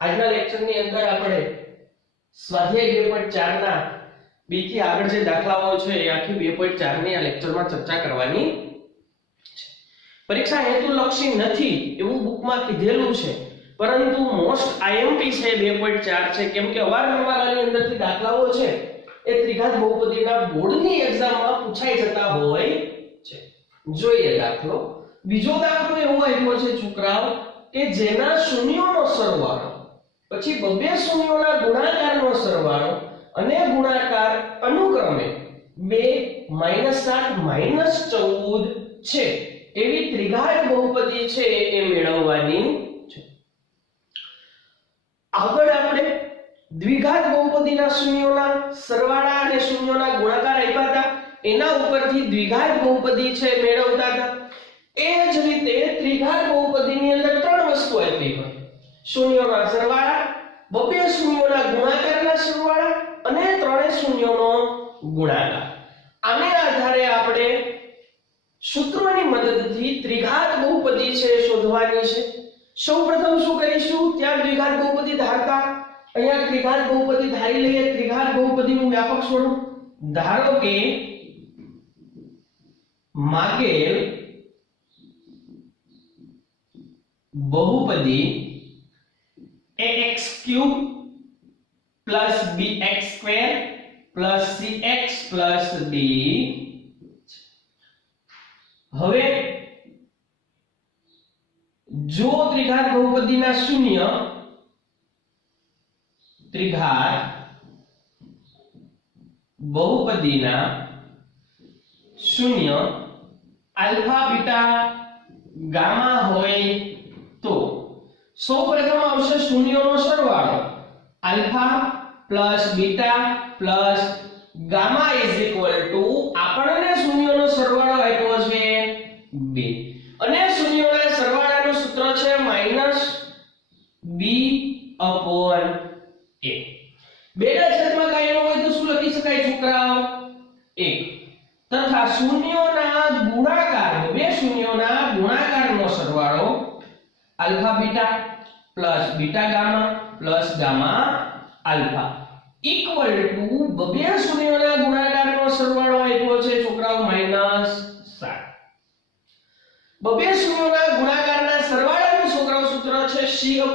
આજના લેક્ચરની અંદર આપણે સ્વાધ્યાય 2.4 ના બી થી આગળ જે દાખલાઓ છે એ આખી 2.4 ની આ લેક્ચરમાં ચર્ચા કરવાની છે. પરીક્ષા હેતુલક્ષી નથી એવું બુકમાં કીધેલું છે, પરંતુ મોસ્ટ આઈએમપી છે 2.4 છે, કેમ કે અવારનવાર આની અંદરથી દાખલાઓ છે એ ત્રિઘાત બહુપદીના બોર્ડની એક્ઝામમાં પૂછાઈ જતા હોય છે. જોઈએ દાખલો. બીજો દાખલો એવો આપ્યો છે છોકરાઓ કે જેના શૂન્યોનો સરવાળો પછી બબે શૂન્યોના ગુણાકારનો સરવાળો અને ગુણાકાર અનુક્રમે 2 -7 -14 છે એવી ત્રિઘાત બહુપદી છે એ મેળવવાની છે. આગળ આપણે દ્વિઘાત બહુપદીના શૂન્યોના સરવાળા અને શૂન્યોના ગુણાકાર આપ્યા હતા, એના ઉપરથી દ્વિઘાત બહુપદી છે મેળવતા હતા. એ જ રીતે ત્રિઘાત બહુપદીની અંદર ત્રણ વસ્તુ આપી હોય: શૂન્યોના સરવાળા, બબે શૂન્યોના ગુણાકારના સરવાળા અને ત્રણે શૂન્યોનો ગુણાકાર. આને આધારે આપણે સૂત્રોની મદદથી ત્રિઘાત બહુપદી છે શોધવાની છે. સૌપ્રથમ શું કરીશું, ત્યાં દ્વિઘાત બહુપદી ધારતા અહીંયા ત્રિઘાત બહુપદી ધારી લઈએ. ત્રિઘાત બહુપદીનું વ્યાપક સ્વરૂપ ધારો કે માગેલ बहुपदी ax³ plus bx² plus cx plus d. હવે જો ત્રિઘાત બહુપદીના શૂન્ય, ત્રિઘાત બહુપદીના શૂન્ય આલ્ફા બીટા ગામા હોય તો સૌપ્રથમ આવશે શૂન્યોનો સરવાળો. Alpha plus beta plus gamma is equal to આપણને શૂન્યોનો સરવાળો આપ્યો છે 2 અને શૂન્યોના સરવાળાનું સૂત્ર છે -b/a. 2 ના છેદમાં કાંઈ ન હોય તો શું લખી શકાય છોકરાઓ? 1. તથા શૂન્યોના ગુણાકાર, બે શૂન્યોના ગુણાકારનો સરવાળો alpha beta plus beta gamma plus gamma alpha equal to बबे शून्योना गुणाकारનો સરવાળો આપ્યો છે છોકરાઓ -7. બબે શૂન્યોના ગુણાકારના સરવાળાનું છોકરાઓ સૂત્ર છે c/a.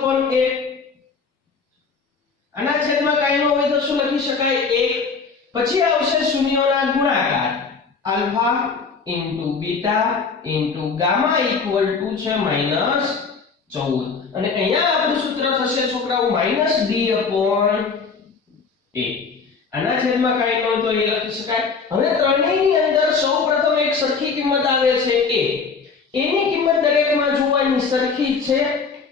આના છેદમાં કાંઈ ન હોય તો શું લખી શકાય? 1. પછી આવશે શૂન્યોના ગુણાકાર alpha * beta * gamma equal to છે -14 અને અહીંયા આપણું સૂત્ર થશે છોકરાઓ -d/a. આના છેદમાં કાંઈ ન હોય તો એ લખી શકાય. હવે ત્રણેયની અંદર સૌપ્રથમ એક સરખી કિંમત આવે છે a. એની કિંમત દરેકમાં જોવાની સરખી છે.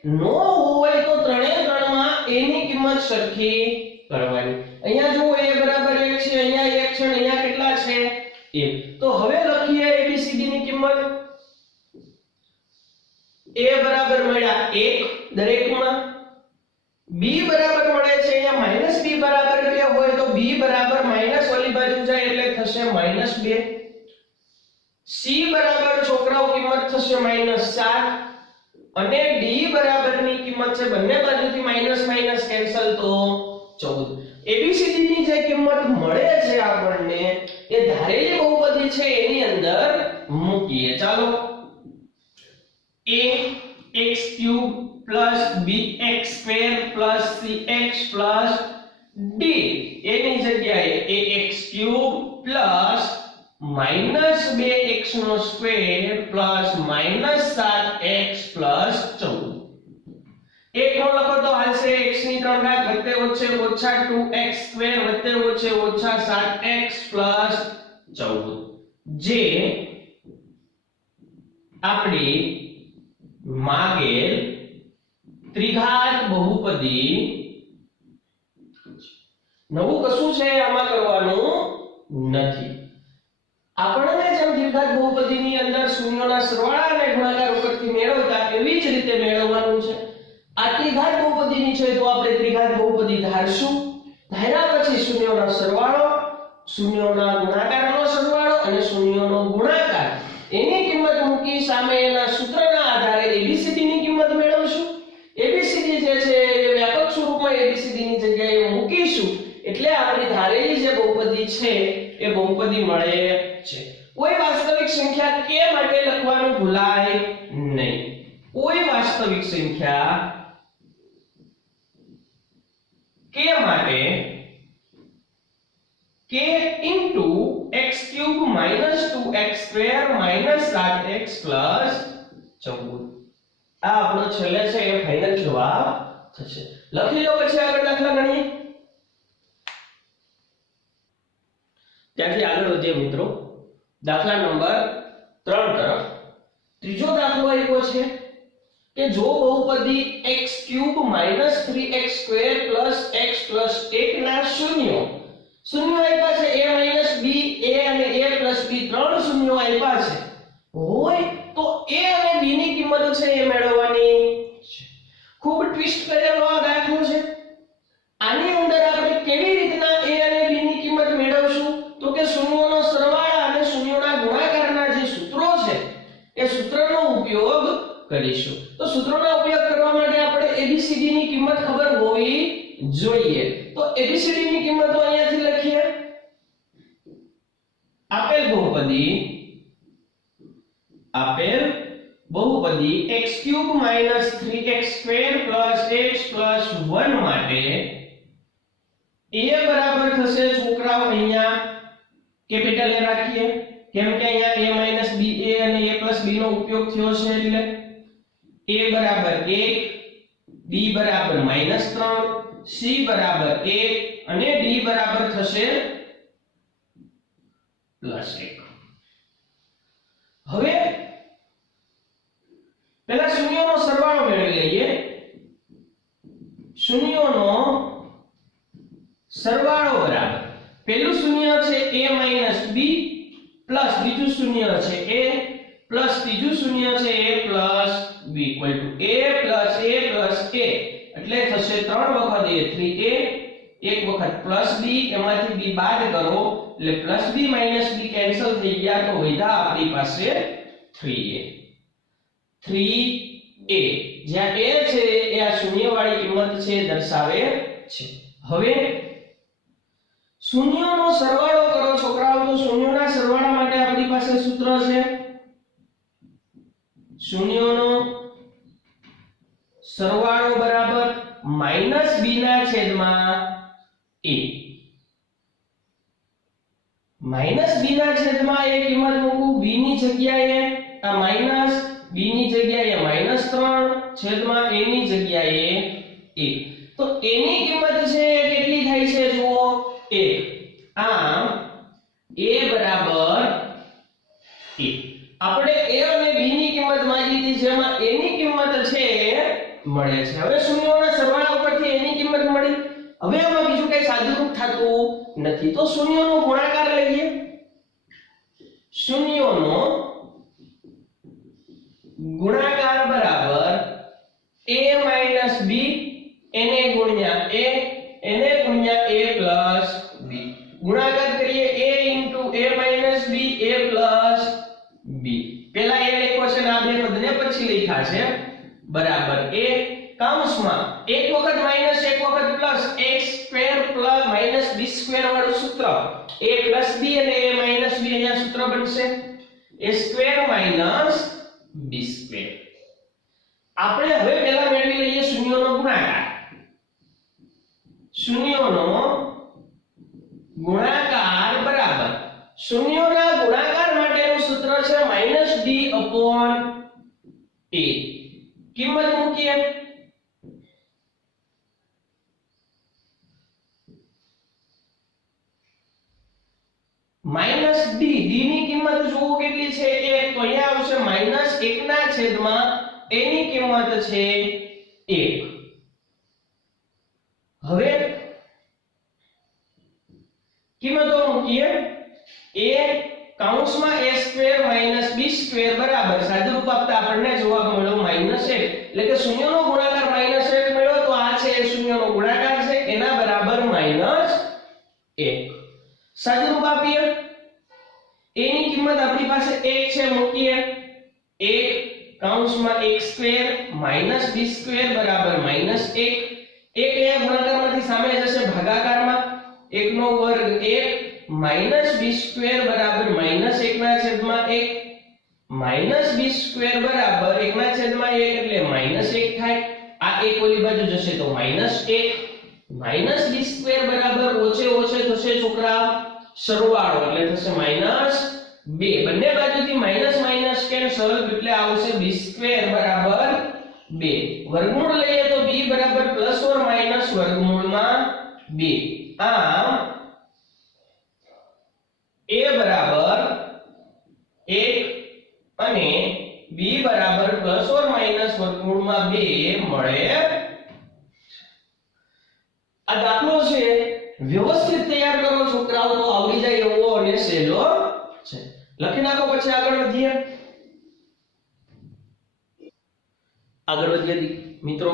નો હોય તો ત્રણેયમાં a ની કિંમત સરખી કરવાની. અહીંયા જો a બરાબર 1 છે, અહીંયા 1 છે, અહીંયા કેટલા છે? 1. તો હવે લખીએ abcd ની કિંમત. a બરાબર મળ્યા 1 દરેકમાં, b બરાબર મળે છે અહીંયા -b બરાબર 2 હોય તો b બરાબર માઈનસ ઓલી બાજુ જાય એટલે થશે -2. c બરાબર છોકરાઓ કિંમત થશે -7 અને d બરાબરની કિંમત છે બંને બાજુથી માઈનસ માઈનસ કેન્સલ તો 14. abcd ની જે કિંમત મળે છે આપણને એ ધારેલી બહુપદી છે એની અંદર મૂકીએ. ચાલો ax³ plus bx² plus cx plus d એની જગ્યાએ ax³ plus -2x² plus -7x plus 14. એક નો લખો તો હાલશે x ની 3 ઘાત વત્તે ઓછે ઓછા 2x² વત્તે ઓછે ઓછા 7x plus 14 જે આપણી માગેલ ત્રિઘાત બહુપદી. નવું કશું છે આમાં કરવાનું નથી. આપણને જેમ દ્વિઘાત બહુપદીની અંદર શૂન્યોના સરવાળા અને ગુણાકાર ઉપરથી મેળવતા એવી જ રીતે મેળવવાનું છે. આ ત્રિઘાત બહુપદીની છે તો આપણે ત્રિઘાત બહુપદી ધારશું. ધાર્યા પછી શૂન્યોનો સરવાળો, શૂન્યોના ગુણાકારનો સરવાળો અને શૂન્યોનો ગુણાકાર એની કિંમત મૂકી સામે એના સૂત્રના આધારે ABCD ની કિંમત મેળવશું. ABCD જે છે એ વ્યાપક સ્વરૂપમાં ABCD ની જગ્યાએ મૂકીશું એટલે આપણી ધારેલી જે બહુપદી છે એ બહુપદી મળે છે. કોઈ વાસ્તવિક સંખ્યા k માટે લખવાનું ભૂલાય નહીં. કોઈ વાસ્તવિક સંખ્યા k માટે k into x³ - 2x² - 7x + 14. આ આપણો છેલ્લે છે એ ફાઇનલ જવાબ થશે. લખી લો પછી આગળ દાખલા ગણીએ. ત્યાંથી આગળ વધીએ મિત્રો દાખલા નંબર 3 તરફ. ત્રીજો દાખલો આપ્યો છે કે જો બહુપદી x³ - 3x² + x + 1 ના શૂન્યો આપ્યા છે a - b a અને a + b ત્રણ શૂન્યો આપ્યા છે હોય તો a અને b ની કિંમત છે એ મેળવવાની છે. ખૂબ ટ્વિસ્ટ કરેલો આ દાખલો છે. આની અંદર આપણે કેવી રીતના a અને b ની કિંમત મેળવશું તો કે શૂન્યોનો સરવાળા અને શૂન્યોના ગુણાકારના જે સૂત્રો છે એ સૂત્રનો ઉપયોગ કરીશું. તો સૂત્રોનો ઉપયોગ કરવા માટે આપણે ABCD ની કિંમત ખબર હોવી જોઈએ. તો ABCD ની કિંમતો અહીંયાથી લખીએ. આપેલ બહુપદી x³ - 3x² + x + 1 માટે a બરાબર થશે છોકરાઓ અહીંયા કેપિટલ A રાખીએ કેમ કે અહીંયા a - b a અને a + b નો ઉપયોગ થયો છે એટલે a બરાબર 1 b બરાબર -3 c બરાબર 1 અને d બરાબર થશે +1. હવે પહેલા શૂન્યોનો સરવાળો મેળવી લઈએ. શૂન્યોનો સરવાળો બરાબર પહેલું શૂન્ય છે a - b પ્લસ બીજું શૂન્ય છે a પ્લસ ત્રીજું શૂન્ય છે a + b = a + a એટલે થશે 3 વખત a 3a 1 વખત +b એમાંથી b બાદ કરો એટલે +b - b કેન્સલ થઈ ગયા તો વધ્યા આપણી પાસે 3a. 3a જ્યાં a છે એ આ શૂન્યવાળી કિંમત છે દર્શાવે છે. હવે શૂન્યોનો સરવાળો કરો છોકરાઓ. તો શૂન્યોના સરવાળા માટે આપણી પાસે સૂત્ર છે શૂન્યોનો સરવાળો બરાબર -b ના છેદમાં a. -b ના છેદમાં a કિંમત મૂકું b ની જગ્યાએ આ માઈનસ b ની જગ્યાએ -3 છેદમાં a ની જગ્યાએ 1. તો a ની કિંમત છે કેટલી થાય છે જુઓ 1. આમ a બરાબર 1. આપણે a અને b ની કિંમત માંગી હતી જેમાં a ની કિંમત છે મળે છે. હવે શૂન્યોના સરવાળા ઉપરથી a ની કિંમત મળી. હવે આમાં બીજું કઈ સાદુરૂપ થતું નથી તો શૂન્યોનો ગુણાકાર લઈએ. શૂન્યોનો ગુણાકાર બરાબર a - b એને ગુણ્યા a એને ગુણ્યા a + b. ગુણાકાર કરીએ a * b a + b. પહેલા a લખ્યો છે ને આ બે પદને પછી લખ્યા છે બરાબર a કૌંસમાં એક વખત માઈનસ એક વખત પ્લસ a² - b² વાળું સૂત્ર a + b અને a - b અહીંયા સૂત્ર બનશે a² - b². આપણે હવે પહેલા મેળવી લઈએ શૂન્યોનો ગુણાકાર. શૂન્યોનો ગુણાકાર બરાબર શૂન્યોના ગુણાકાર માટેનું સૂત્ર છે -d/a. કિંમત મૂકીએ. -d ની કિંમત જુઓ કેટલી છે 1 તો અહીંયા આવશે -1 ના છેદમાં a ની કિંમત છે 1. હવે કિંમતો મૂકીએ a કૌંસમાં a² - b² બરાબર સાદુરૂપ આપતા આપણને જવાબ મળ્યો -1 એટલે કે શૂન્યનો ગુણાકાર -1 મળ્યો તો આ છે એ શૂન્યનો ગુણાકાર છે એના બરાબર -1. સાદુરૂપ આપીએ a ની કિંમત આપણી પાસે 1 છે મૂકીએ 1 કૌંસમાં x² - b² બરાબર -1. એક એ ગુણાકારમાંથી સામે જશે ભાગાકારમાં 1 નો વર્ગ 1 માઈનસ b સ્ક્વેર બરાબર માઈનસ 1 ના છેદમાં 1 માઈનસ b સ્ક્વેર બરાબર 1 ના છેદમાં 1 એટલે માઈનસ 1 થાય આ એક ઓલી બાજુ જશે તો માઈનસ 1 માઈનસ b સ્ક્વેર બરાબર ઓછે ઓછે થશે છોકરા સરવાળો એટલે થશે માઈનસ 2 બંને બાજુથી માઈનસ માઈનસ કેન્સલ એટલે આવશે b સ્ક્વેર બરાબર 2 વર્ગમૂળ લઈએ તો b બરાબર પ્લસ ઓર માઈનસ વર્ગમૂળમાં 2 આમ a બરાબર 1 અને b બરાબર પ્લસ ઓર માઈનસ વર્ગમૂળમાં 2 મળે। આ દાખલો છે વ્યવસ્થિત તૈયાર કરો છોકરાઓ તો આવડી જાય એવો અને સહેલો છે। લખી નાખો પછી આગળ વધીએ મિત્રો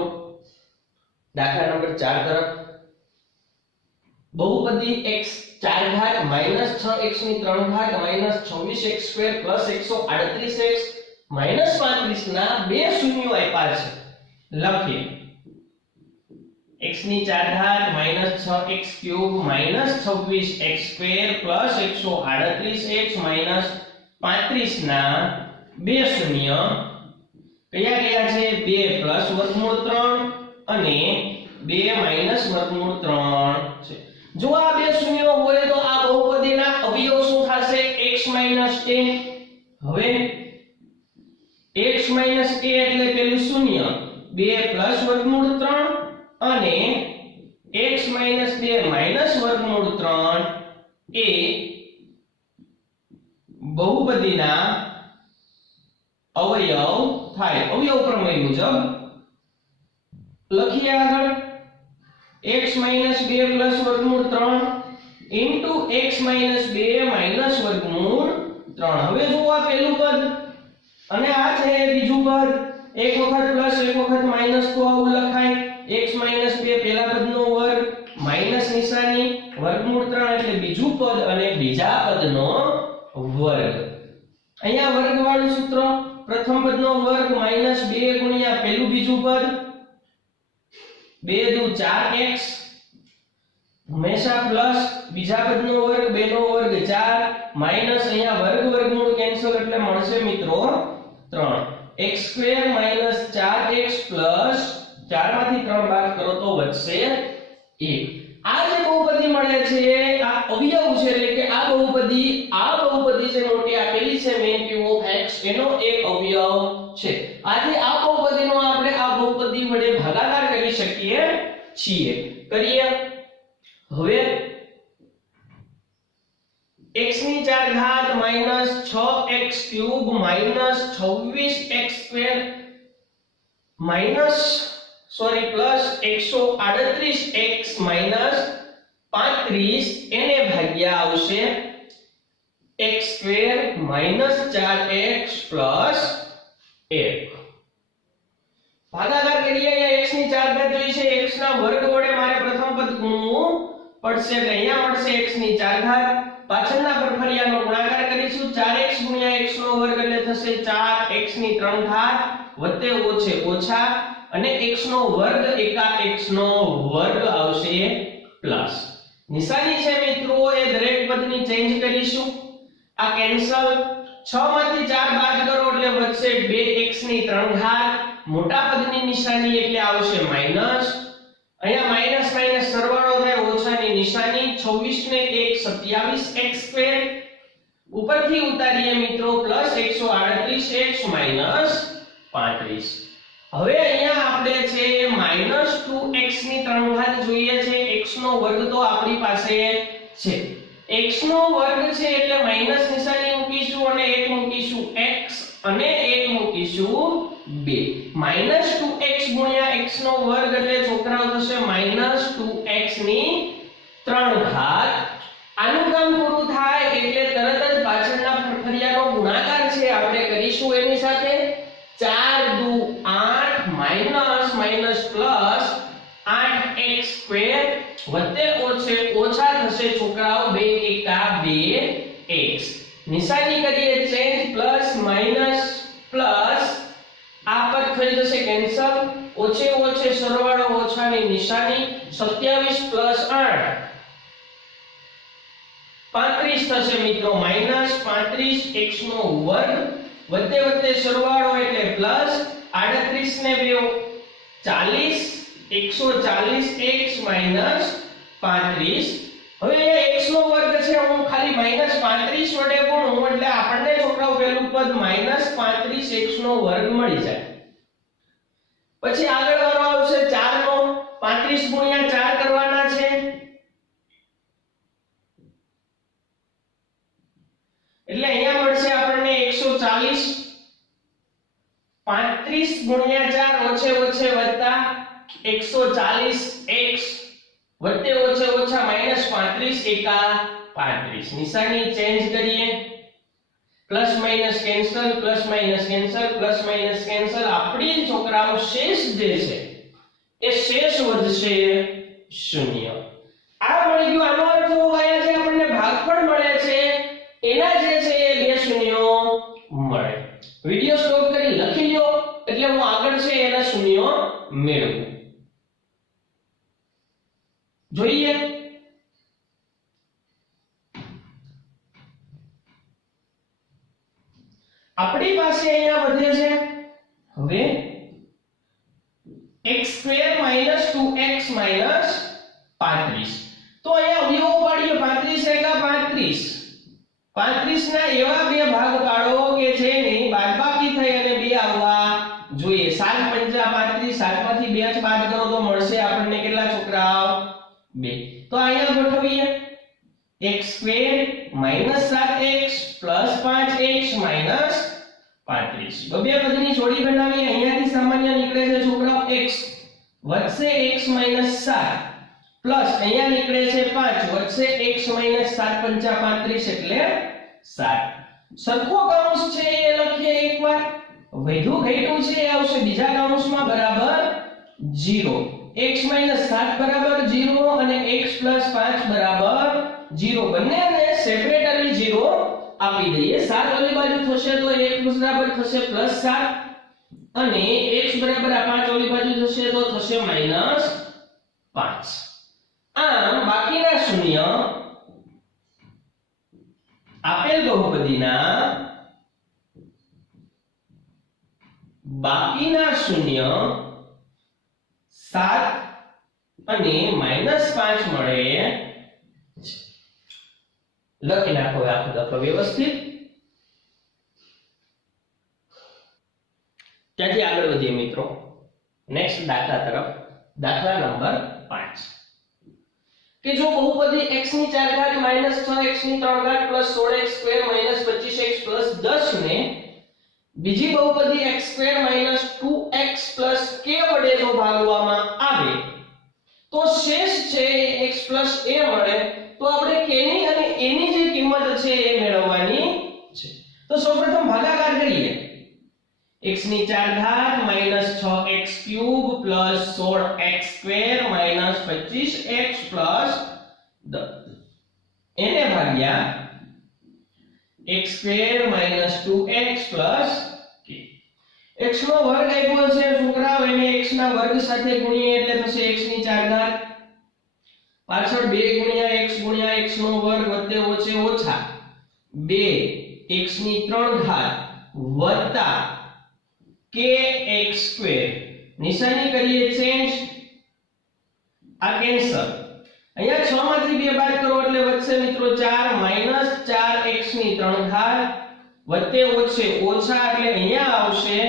દાખલા નંબર 4 તરફ બહુપદી x 4 ઘાત માઈનસ 6x ની 3 ઘાત minus 26x square plus 138x minus 35 ના બે શૂન્યો આપ્યા છે લખીએ x ની 4 ઘાત minus 6x cube minus 26x square plus 138x minus 35 ના બે શૂન્ય કયા કયા છે 2 પ્લસ વર્ગમૂળ 3 અને 2 માઈનસ વર્ગમૂળ 3 છે। જો આ બે શૂન્યો હોય તો આ બહુપદીના અવયવ શું થશે x a। હવે x a એટલે પેલું શૂન્ય 2 પ્લસ વર્ગમૂળ 3 અને x - 2 માઈનસ વર્ગમૂળ 3 એ બહુપદીના અવયવ થાય। અવયવ પ્રમેય મુજબ લખીએ આગળ x - 2 પ્લસ વર્ગમૂળ 3 ઇન્ટુ x - 2 માઈનસ વર્ગમૂળ 3। હવે જો આ પહેલું પદ અને આ છે બીજું પદ એક વખત પ્લસ એક વખત માઈનસ તો આવું લખાય x - 2 પહેલા પદનો વર્ગ માઈનસ નિશાની વર્ગમૂળ 3 એટલે બીજું પદ અને બીજા પદનો વર્ગ। અહીંયા વર્ગવાળું સૂત્ર પ્રથમ પદનો વર્ગ માઈનસ 2 ગુણ્યા પહેલું બીજું પદ 2 દુ 4x હંમેશા પ્લસ બીજા પદનો વર્ગ 2 નો વર્ગ 4 માઈનસ અહીંયા વર્ગ વર્ગમૂળ કેન્સલ એટલે મળશે મિત્રો 3 x square minus 4x plus 4 માંથી 3 બાદ કરો તો વધશે 1। આ જે બહુપદી મળે છે આ અવયવ છે એટલે કે આ બહુપદી છે મોટી આપેલી છે મેન q ઓફ x એનો એક અવયવ છે। આથી આ બહુપદીનો આપણે આ બહુપદી વડે ભાગાકાર કરી શકીએ છીએ। કરીએ હવે x ની 4 ઘાત minus 6x cube minus 26x square minus plus 138x minus 35 એને ભાગ્યા આવશે x square minus 4x plus 1 ભાગાકાર કરીએ અહીંયા x ની 4 ઘાત જોઈ છે x ના વર્ગ વડે મારે પ્રથમ પદ ગુણવું પડશે એટલે અહીંયા મળશે x ની 4 ઘાત પાછળના પરફરિયાનો ગુણાકાર કરીશું 4x ગુણ્યા x નો વર્ગ એટલે થશે 4x ની 3 ઘાત વત્તે ઓછે ઓછા અને x નો વર્ગ એકા x નો વર્ગ આવશે પ્લસ નિશાની છે મિત્રો એ દરેક પદની ચેન્જ કરીશું આ કેન્સલ 6 માંથી 4 બાદ કરો એટલે વધશે 2x ની 3 ઘાત મોટા પદની નિશાની એટલે આવશે માઈનસ અહીંયા માઈનસ માઈનસ સરવાળો થાય ઓછાની નિશાની 26 ને 1 27x સ્ક્વેર ઉપરથી ઉતારીએ મિત્રો પ્લસ 138x માઈનસ 35 હવે અહીંયા આપણે છે -2x ની 3 ઘાત જોઈએ છે x નો વર્ગ તો આપણી પાસે છે x નો વર્ગ છે એટલે માઈનસ નિશાની મૂકીશું અને 1 મૂકીશું x અને 1 મૂકીશું 2 -2x ગુણ્યા x નો વર્ગ એટલે છોકરાઓ થશે -2x ની 3 ઘાત આનું કામ પૂરું થાય એટલે તરત જ પાછળના ફરિયાનો ગુણાકાર છે આપણે કરીશું એની સાથે 4 દુ 8 માઈનસ પ્લસ 8x સ્ક્વેર વત્તે ઓછે ઓછા થશે છોકરાઓ 2 એકા 2x નિશાની કરીએ ચેન્જ પ્લસ માઈનસ પ્લસ આ પદ થઈ જશે કેન્સલ ઓછે ઓછે સરવાળો ઓછાની નિશાની 27 પ્લસ 8 35 થશે મિત્રો -35 x નો વર્ગ વચ્ચે વચ્ચે સરવાળો એટલે પ્લસ 38 ને 2 40 140 x - 35 હવે અહીંયા x નો વર્ગ છે હું ખાલી -35 વડે ગુણું એટલે આપણને છોકરાઓ પહેલું પદ -35 x નો વર્ગ મળી જાય પછી આગળ વાળો આવશે 4 નો 35 ગુણ્યા 4 કરવાના છે એટલે અહીંયા મળશે આપણને 140 35 ગુણ્યા 4 ઓછે ઓછે વત્તા 140x વત્તે ઓછે ઓછા -35 એકા 35 નિશાની ચેન્જ કરીએ plus minus cancel plus minus cancel plus minus cancel આપણી છોકરાઓ શેષ જે છે એ શેષ વધશે 0 આ મળી ગયું આનો અર્થ એવો થાય છે આપણને ભાગફળ મળે છે એના જે છે એ બે શૂન્યો મળે વિડિયો સ્ટોપ કરી લખી લ્યો એટલે હું આગળ છે એના શૂન્યો મેળવું જોઈએ આપણી પાસે અહીંયા વધે છે હવે x² - 2x - 35 તો અહીંયા અવયવો પાડીએ 35 એકા 35 35 ના એવા બે ભાગ પાડો કે જેની બાદબાકી થઈ અને બે આવવા જોઈએ 7 પંચા 35 7 માંથી 2 જ બાદ કરો તો મળશે આપણને કેટલા છોકરાઓ 2 તો અહીંયા ગોઠવીએ x² - 7x + 5x - 35 બબે પદની જોડી બનાવીએ અહીંયાથી સામાન્ય નીકળે છે છોકરાઓ x વધશે x - 7 પ્લસ અહીંયા નીકળે છે 5 વધશે x - 7 પંચા 35 એટલે 7 સરખો કૌંસ છે એ લખીએ એકવાર વધુ ઘટ્યું છે એ આવશે બીજા કૌંસમાં બરાબર 0 x - 7 બરાબર 0 અને x + 5 બરાબર 0 બંનેને સેપરેટલી 0 આપી દઈએ 7 ઓલી બાજુ થશે તો x બરાબર થશે +7 અને x બરાબર આ 5 ઓલી બાજુ થશે તો થશે -5 આમ બાકીના શૂન્ય આપેલ બહુપદીના બાકીના શૂન્ય 7 અને -5 મળે લખી નાખો આખો દાખલો વ્યવસ્થિત ત્યાંથી આગળ વધીએ મિત્રો નેક્સ્ટ દાખલા તરફ દાખલા નંબર 5 કે જો બહુપદી x ની 4 ઘાત -6x ની 3 ઘાત +16x² -25x +10 ને બીજી બહુપદી x² - 2x k વડે જો ભાગવામાં આવે તો શેષ છે x a મળે તો આપણે k ની અને a ની જે કિંમત છે એ મેળવવાની છે તો સૌપ્રથમ ભાગાકાર કરીએ x ની 4 ઘાત -6x³ +16x² -25x + 10 એને ભાગ્યા x² - 2x k x નો વર્ગ આપ્યો છે છોકરાઓ એને x ના વર્ગ સાથે ગુણીએ એટલે થશે x ની 4 ઘાત પાછળ 2 ગુણ્યા x નો વર્ગ વત્તે ઓછે ઓછા 2x ની 3 ઘાત વત્તા kx² નિશાની કરીએ ચેન્જ આ કેન્સલ અહીંયા 6 માંથી 2 બાદ કરો એટલે વધશે મિત્રો 4 4x ની 3 ઘાત વત્તે ઓછે ઓછા એટલે અહીંયા આવશે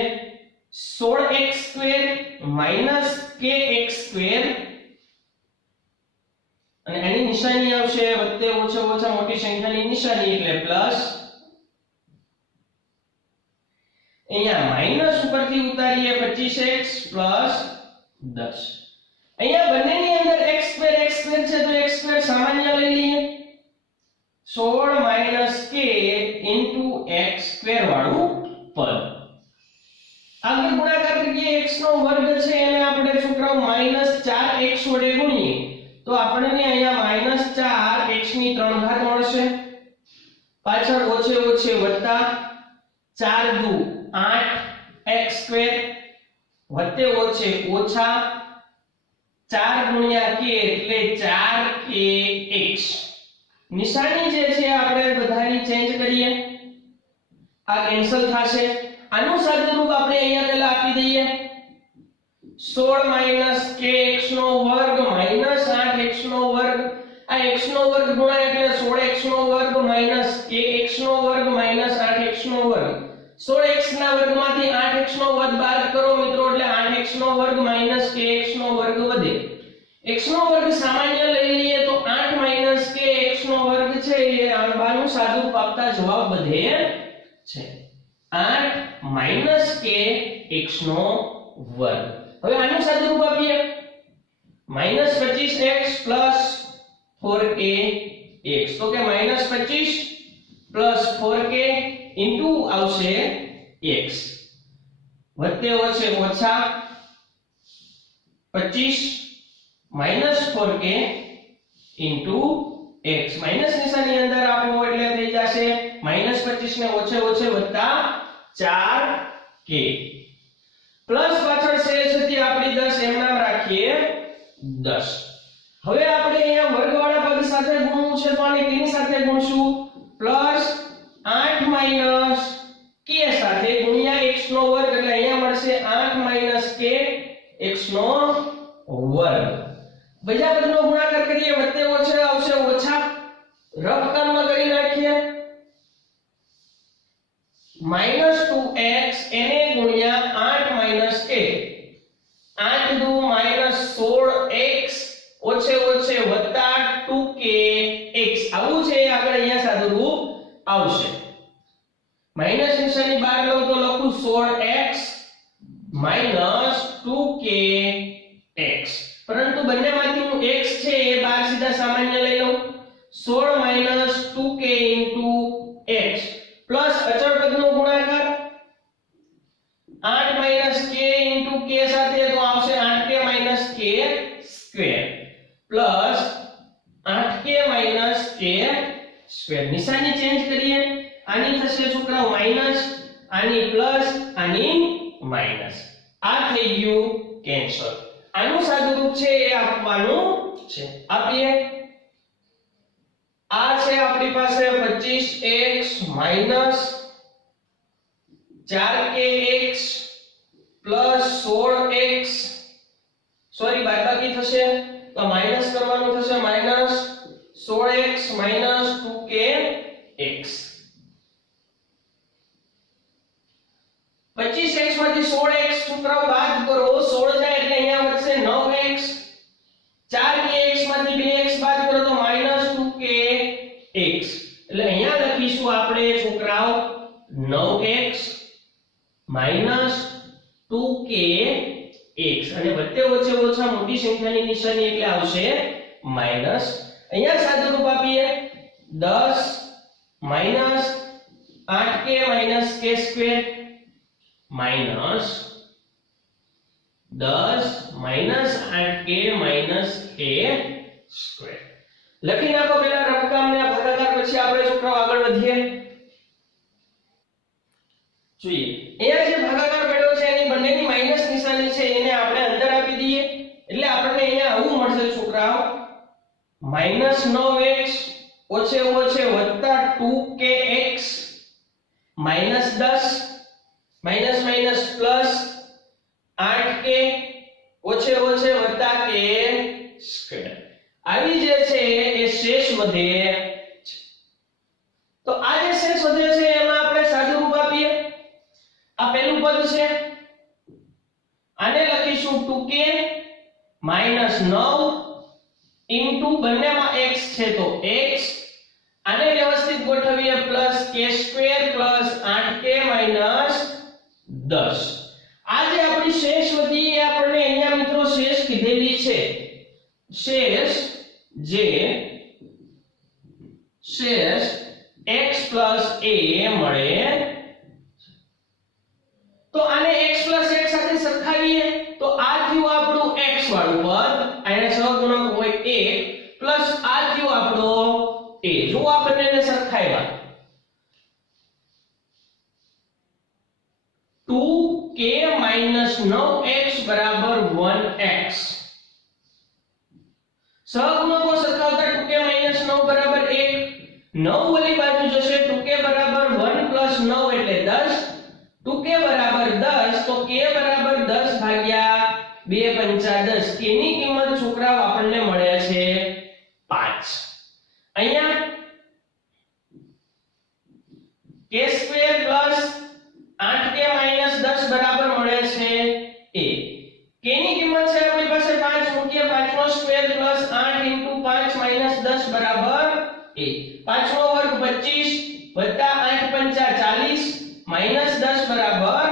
16x² kx² અને એની નિશાની આવશે વત્તે ઓછે ઓછા મોટી સંખ્યાની નિશાની એટલે પ્લસ અહીંયા માઈનસ ઉપરથી ઉતારીએ 25x + 10 અહીંયા બંનેની અંદર x² છે તો x² સામાન્ય લઈ લઈએ 16 - k * x² વાળું પદ આગળ ગુણાકાર કરીએ x નો વર્ગ છે એને આપણે છોકરાઓ -4x વડે ગુણીએ તો આપણને અહીંયા -4x ની 3 ઘાત મળશે પાછળ ઓછે ઓછે વત્તા 4 * 2 8x² વત્તે ઓછે ઓછા 4 ગુણ્યા k એટલે 4kx. નિશાની જે છે આપણે બધાની ચેન્જ કરીએ, આ કેન્સલ થશે. આનું સાદુરૂપ આપણે અહીંયા પહેલા આપી દઈએ 16 kx નો વર્ગ 8x નો વર્ગ. આ x નો વર્ગ ગુણ્યા એટલે 16x નો વર્ગ kx નો વર્ગ 8x નો વર્ગ. 16x ના વર્ગમાંથી 8x નો વર્ગ બાદ કરો મિત્રો એટલે 8x નો વર્ગ kx નો વર્ગ વધે. x નો વર્ગ સામાન્ય લઈ લઈએ તો 8 kx નો વર્ગ છે એ આનું સાદુરૂપ આપતા જવાબ વધે છે 8 kx નો વર્ગ. હવે આનું સાદુરૂપ આપીએ -25x 4kx. તો કે -25 4k ઇન્ટુ આવશે x વત્તે ઓછે ઓછા 25 4k ઇન્ટુ x. માઈનસ નિશાની અંદર આપો એટલે થઈ જશે -25 ને ઓછે ઓછે વત્તા 4k પ્લસ પાછળ શેષ હતી આપણી 10 એમ નામ રાખીએ 10. હવે આપણે અહીંયા વર્ગવાળા પદ સાથે ગુણવું છે તો આને કેની સાથે ગુણશું પ્લસ 8 k સાથે ગુણ્યા x નો વર્ગ એટલે અહીંયા મળશે 8 k x નો વર્ગ. બીજા પદનો ગુણાકાર કરીએ વત્તે ઓછે આવશે ઓછા, રફ કામમાં કરી નાખીએ -2x એને ગુણ્યા 8 k 8 દુ -16x ઓછે ઓછે વત્તા 2kx. આવું છે આગળ અહીંયા સાદુરૂપ આવશે. માઈનસ નિશાની બહાર લઉં તો લખું 16x 2kx. પરંતુ બંનેમાંથી હું x છે એ બહાર સીધા સામાન્ય લઈ લઉં 16 2k x પ્લસ અચળ પદનો ગુણાકાર 8 k k સાથે તો આવશે 8k k square plus 8k k square. નિશાની ચેન્જ કરીએ, આની થશે છોકરાઓ માઈનસ, આની પ્લસ, આની માઈનસ. આ થઈ ગયું કેન્સલ. આનું સાદુરૂપ છે એ આપવાનું છે. આપીએ આ છે આપણી પાસે 25x 4kx 16x સોરી બાદબાકી થશે તો માઈનસ કરવાનું થશે -16x 2kx. 25x માંથી 16x છોકરાઓ બાદ કરો 16 જાય એટલે અહીંયા વધશે 9x. 4kx માંથી 2x બાદ કરો તો -2kx એટલે અહીંયા લખીશું આપણે છોકરાઓ 9x 2kx અને વચ્ચે ઓછે ઓછા મોટી સંખ્યાની નિશાની એટલે આવશે માઈનસ. અહીંયા સાદુરૂપ આપીએ 10 8k k square minus 10 8k k square. લખી નાખો પહેલા રકમ ને ભાગાકાર પછી આપણે છોકરાઓ આગળ વધીએ. જોઈએ અહીંયા જે ભાગાકાર મેળવ્યો છે એની બંનેની માઈનસ નિશાની છે એને આપણે અંદર આપી દઈએ એટલે આપણને અહીંયા આવું મળશે છોકરાઓ -9x ઓછે ઓછે વત્તા 2kx -10 minus minus plus 8k ઓછે ઓછે વત્તા k સ્ક્વેર. આવી જે છે એ શેષ વધે છે. તો આ જે શેષ વધે છે એમાં આપણે સાદુરૂપ આપીએ. આ પહેલું પદ છે આને લખીશું 2k -9 ઇન્ટુ બંનેમાં x છે તો x. આને વ્યવસ્થિત ગોઠવીએ plus k square plus 8k -10. આ જે આપણી શેષ વધી એ આપણને અહીંયા મિત્રો શેષ કીધેલી છે. શેષ જે શેષ x a મળે. તો આને x x સાથે સરખાવીએ તો આ થયું આપણું x વાળું પદ, આને સહગુણક હોય 1 પ્લસ આ થયું આપણો a. જો આપણે એને સરખાવ્યા 2k 9x બરાબર 1x. સહગુણકો સરખાવતા 2k 9 બરાબર 1. 9 ઓલી બાજુ જશે 2k બરાબર 1 + 9 એટલે 10. 2k બરાબર 10 તો k બરાબર 10 ભાગ્યા 2 પંચા 10. k ની કિંમત છોકરાઓ આપણને મળે છે 5. અહીંયા k² + 8k - 10 બરાબર મળે છે a. k ની કિંમત છે આપણી પાસે 5 મૂકીએ 5 નો સ્ક્વેર + 8 * 5 - 10 બરાબર a. 5 નો વર્ગ 25 + 8 પંચા 40 - 10 બરાબર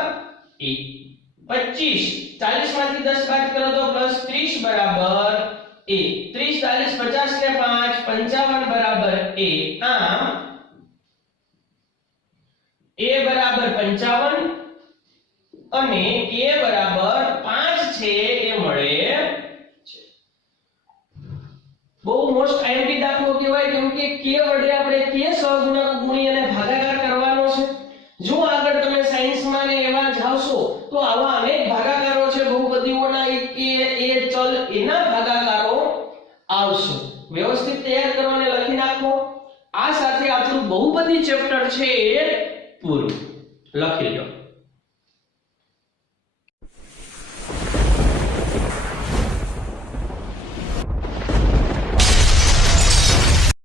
a. 25 40 માંથી 10 બાદ કરો તો +30 બરાબર a. 30 40 50 ને 5 55 બરાબર a. આમ a બરાબર 55 અને k બરાબર 5 છે એ મળે છે. બહુ મોસ્ટ આઈએમપી દાખલો કહેવાય કેમ કે k વડે આપણે k સહગુણક ગુણી અને ભાગાકાર કરવાનો છે. જો આગળ તમે સાયન્સમાં ને એવા જાવશો તો આવા અનેક ભાગાકારો છે બહુપદીઓના એ ચલ એના ભાગાકારો આવશે. વ્યવસ્થિત તૈયાર કરો અને લખી નાખો. આ સાથે આપણું બહુપદી ચેપ્ટર છે એ પૂરું. લખી લો.